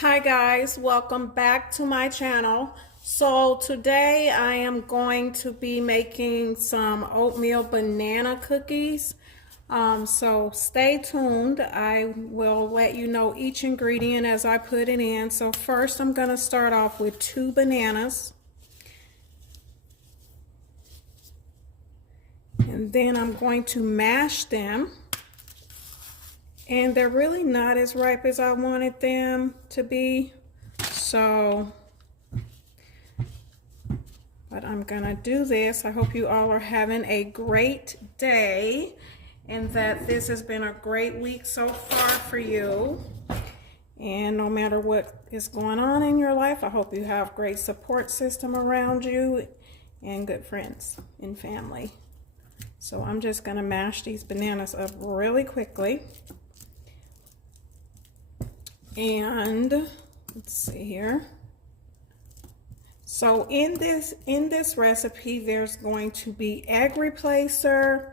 Hi guys, welcome back to my channel. So today I am going to be making some oatmeal banana cookies. So stay tuned. I will let you know each ingredient as I put it in. So first I'm going to start off with 2 bananas. And then I'm going to mash them. And they're really not as ripe as I wanted them to be. But I'm gonna do this. I hope you all are having a great day and that this has been a great week so far for you. And no matter what is going on in your life, I hope you have a great support system around you and good friends and family. So I'm just gonna mash these bananas up really quickly. And let's see here. So in this recipe, there's going to be egg replacer.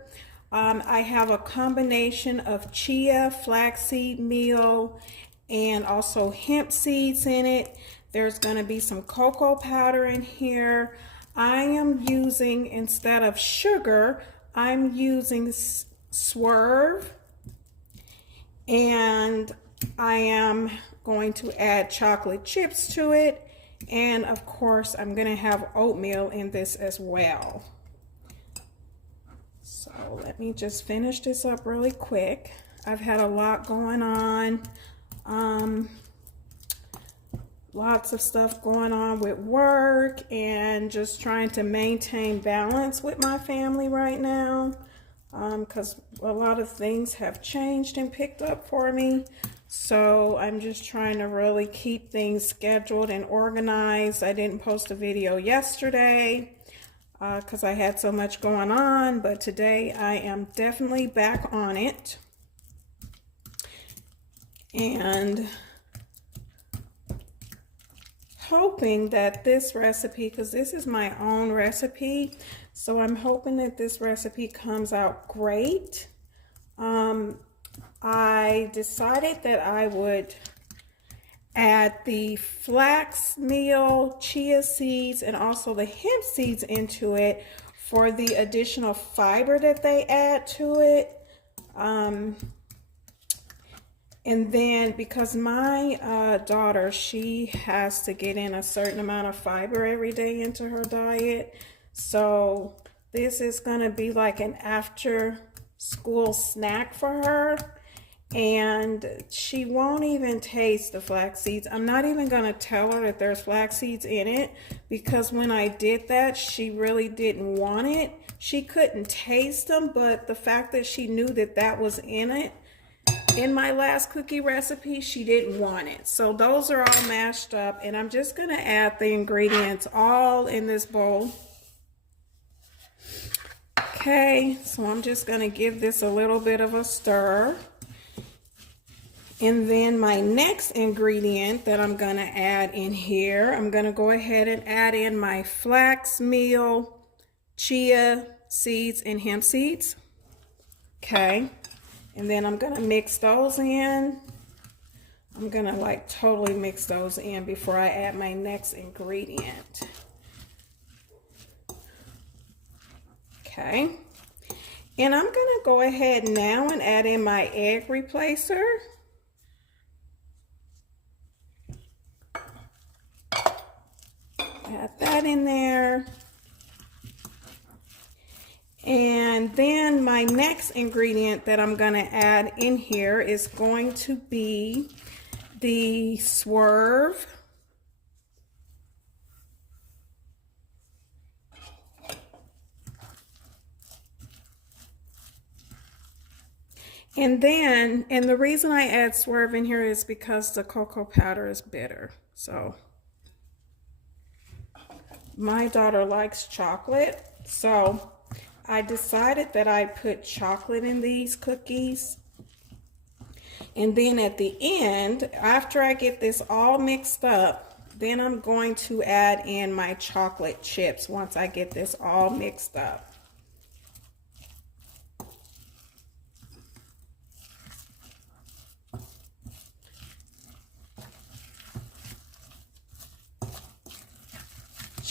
I have a combination of chia, flaxseed meal, and also hemp seeds in it. There's going to be some cocoa powder in here. I am using, instead of sugar, I'm using Swerve, and I am going to add chocolate chips to it, and of course I'm going to have oatmeal in this as well. So let me just finish this up really quick. I've had a lot going on, lots of stuff going on with work and just trying to maintain balance with my family right now, because a lot of things have changed and picked up for me. So I'm just trying to really keep things scheduled and organized. I didn't post a video yesterday because I had so much going on, but today I am definitely back on it. And hoping that this recipe, because this is my own recipe, so I'm hoping that this recipe comes out great. I decided that I would add the flax meal, chia seeds, and also the hemp seeds into it for the additional fiber that they add to it. And then because my daughter, she has to get in a certain amount of fiber every day into her diet. So this is going to be like an after school snack for her. And she won't even taste the flax seeds. I'm not even going to tell her that there's flax seeds in it, because when I did that, she really didn't want it. She couldn't taste them, but the fact that she knew that that was in it, in my last cookie recipe, she didn't want it. So those are all mashed up, and I'm just going to add the ingredients all in this bowl. Okay, so I'm just going to give this a little bit of a stir. And then my next ingredient that I'm going to add in here, I'm going to go ahead and add in my flax meal, chia seeds, and hemp seeds. Okay. And then I'm going to mix those in. I'm going to like totally mix those in before I add my next ingredient. Okay. And I'm going to go ahead now and add in my egg replacer. Add that in there. And then my next ingredient that I'm going to add in here is going to be the Swerve. And the reason I add Swerve in here is because the cocoa powder is bitter. So my daughter likes chocolate, so I decided that I put chocolate in these cookies. And then at the end, after I get this all mixed up, then I'm going to add in my chocolate chips once I get this all mixed up.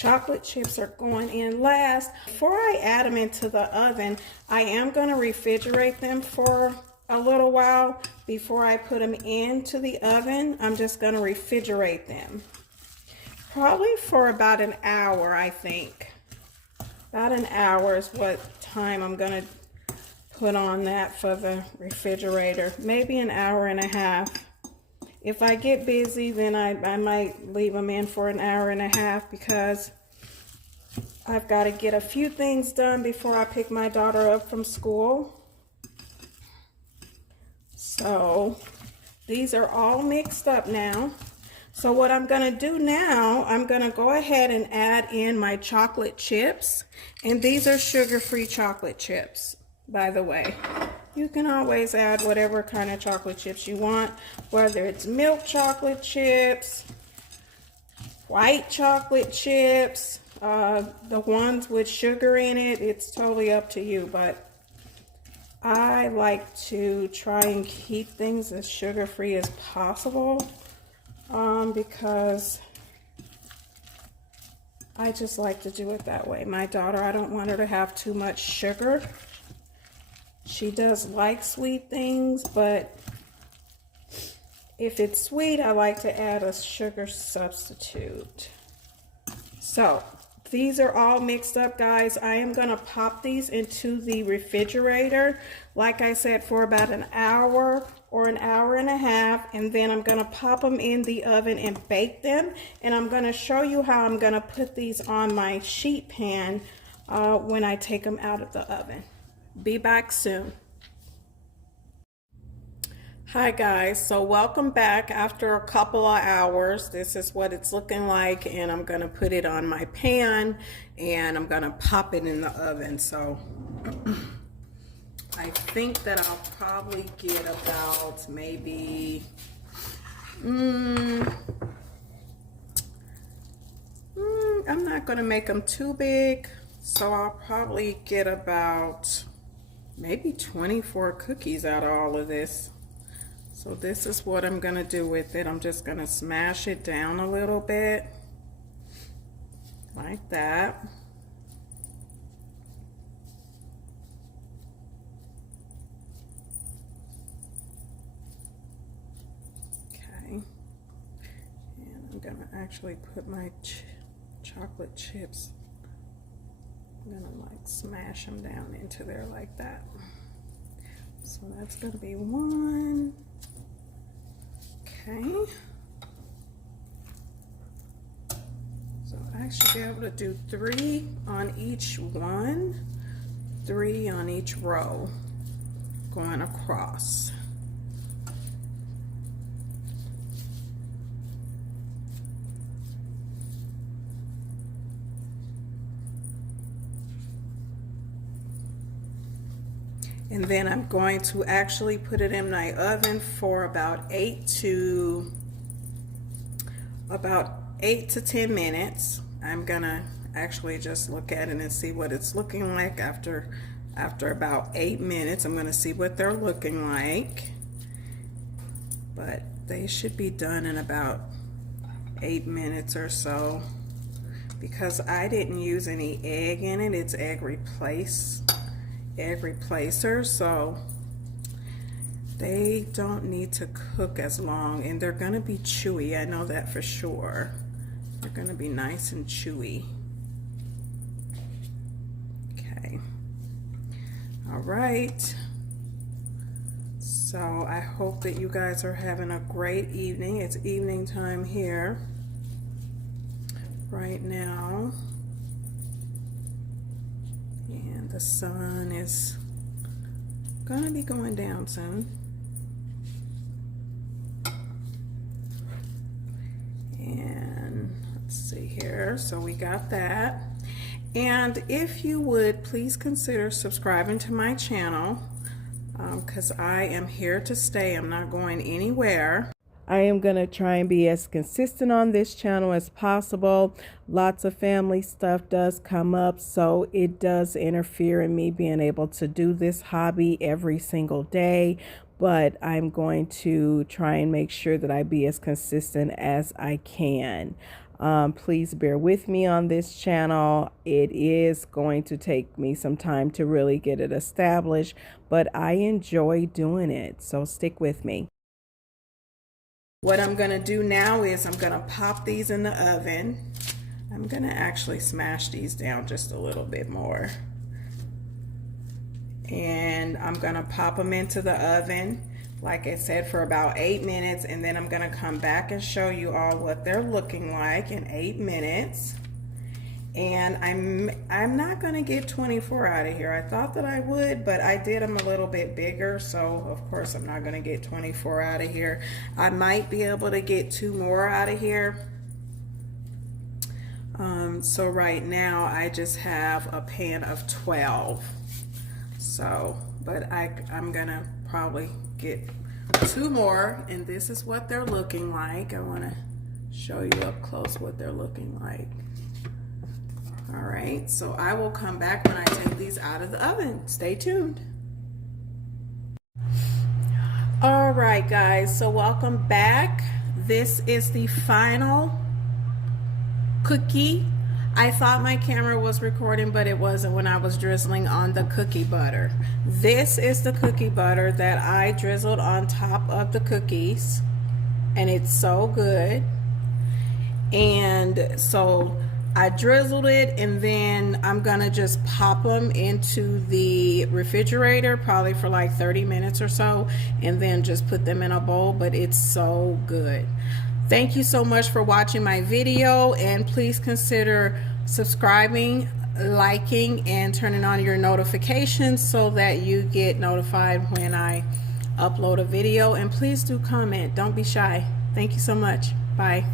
chocolate chips are going in last. Before I add them into the oven, I am going to refrigerate them for a little while before I put them into the oven. I'm just going to refrigerate them. Probably for about an hour, I think. About an hour is what time I'm going to put on that for the refrigerator. Maybe an hour and a half. If I get busy, then I might leave them in for an hour and a half because I've got to get a few things done before I pick my daughter up from school. So these are all mixed up now. So what I'm going to do now, I'm going to go ahead and add in my chocolate chips. And these are sugar-free chocolate chips, by the way. You can always add whatever kind of chocolate chips you want, whether it's milk chocolate chips, white chocolate chips, the ones with sugar in it. It's totally up to you, but I like to try and keep things as sugar-free as possible because I just like to do it that way. My daughter, I don't want her to have too much sugar. She does like sweet things, but if it's sweet, I like to add a sugar substitute. So these are all mixed up, guys. I am going to pop these into the refrigerator, like I said, for about an hour or an hour and a half, and then I'm going to pop them in the oven and bake them. And I'm going to show you how I'm going to put these on my sheet pan when I take them out of the oven. Be back soon. Hi guys, so welcome back after a couple of hours. This is what it's looking like, and I'm gonna put it on my pan and I'm gonna pop it in the oven. So I think that I'll probably get about maybe I'm not gonna make them too big, so I'll probably get about maybe 24 cookies out of all of this. So this is what I'm going to do with it. I'm just going to smash it down a little bit like that. Okay. And I'm going to actually put my chocolate chips, I'm going to like smash them down into there like that. So that's going to be one. Okay. So I should be able to do 3 on each one, 3 on each row going across. And then I'm going to actually put it in my oven for about 8 to 10 minutes. I'm gonna actually just look at it and see what it's looking like after about 8 minutes. I'm gonna see what they're looking like. But they should be done in about 8 minutes or so. Because I didn't use any egg in it, it's egg replacer, so they don't need to cook as long, and they're gonna be chewy. I know that for sure. They're gonna be nice and chewy. Okay. All right. So I hope that you guys are having a great evening. It's evening time here right now. And the sun is gonna be going down soon. And let's see here. So we got that. And if you would, please consider subscribing to my channel because I am here to stay. I'm not going anywhere. I am going to try and be as consistent on this channel as possible. Lots of family stuff does come up, so it does interfere in me being able to do this hobby every single day. But I'm going to try and make sure that I be as consistent as I can. Please bear with me on this channel. It is going to take me some time to really get it established, but I enjoy doing it, so stick with me. What I'm gonna do now is I'm gonna pop these in the oven. I'm gonna actually smash these down just a little bit more. And I'm gonna pop them into the oven, like I said, for about 8 minutes, and then I'm gonna come back and show you all what they're looking like in 8 minutes. And I'm not gonna get 24 out of here. I thought that I would, but I did them a little bit bigger, so of course I'm not gonna get 24 out of here. I might be able to get 2 more out of here. So right now I just have a pan of 12. So, but I'm gonna probably get 2 more, and this is what they're looking like. I wanna show you up close what they're looking like. All right, so I will come back when I take these out of the oven. Stay tuned. All right, guys, so welcome back. This is the final cookie. I thought my camera was recording, but it wasn't when I was drizzling on the cookie butter. This is the cookie butter that I drizzled on top of the cookies, and it's so good. And so I drizzled it, and then I'm gonna just pop them into the refrigerator probably for like 30 minutes or so, and then just put them in a bowl. But it's so good. Thank you so much for watching my video, and please consider subscribing, liking, and turning on your notifications so that you get notified when I upload a video. And please do comment. Don't be shy. Thank you so much. Bye.